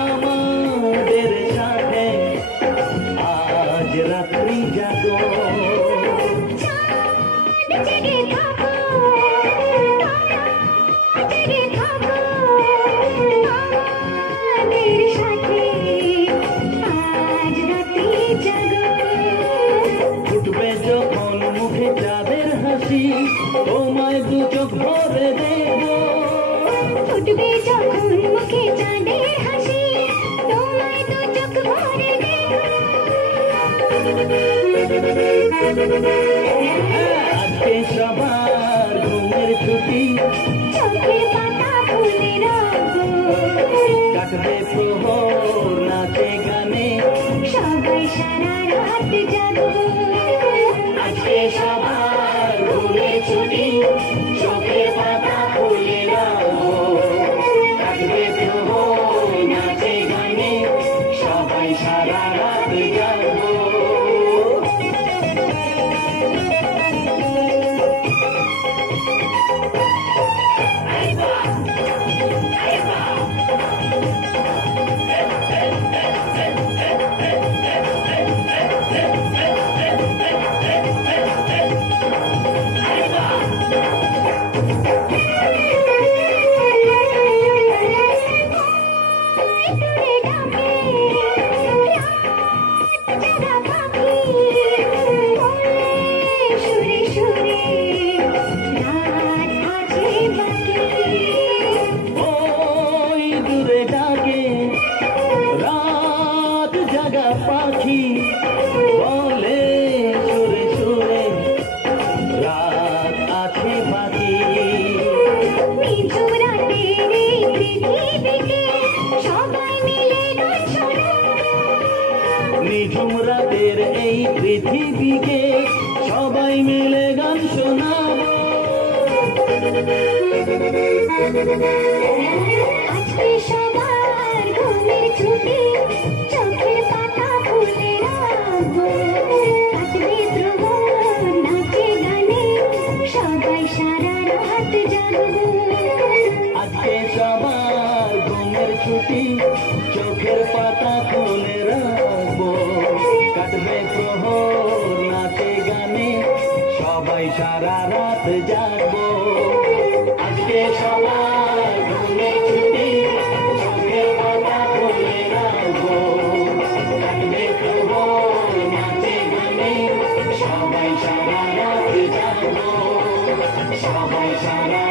আমাদের সাথে আজ রাত্রি জাগো। ছবি তোমায় দু চোখ ভরে দেব ফুটবে যখন মুখে চাঁদের হাসি তোমায় দু চোখ ভরে দেব আজকে সবার ঘুমের ছুটি চোখের পাতা ফুলে রাখবো কাটবে প্রহর নাচে গানে সবাই সারা রাত জাগবো আজকে সবার ঘুমের ছুটি চোখের পাতা ফুলে রাখবো কাটবে প্রহর নাচে গানে সবাই সারা রাত জাগবো পাখি বলে সুরে সুরে রাত আছে বাকি নিঝুম রাতের এই পৃথিবীকে সবাই মিলে গান শোনাবো আজকে সবার ঘুমের ছুটি চোখের পাতা ফুলে রাখবো কাটবে প্রহর নাচে গানে সবাই সারা রাত জাগবো আজকে সবার ঘুমের ছুটি চোখের পাতা খুলে রাখবো কাটবে প্রহর নাচে গানে সবাই সারা রাত জাগবো আজকে সবার ঘুমের ছুটি চোখের পাতা খুলে রাখবো কাটবে প্রহর নাচে গানে সবাই সারা রাত জাগবো সবাই সারা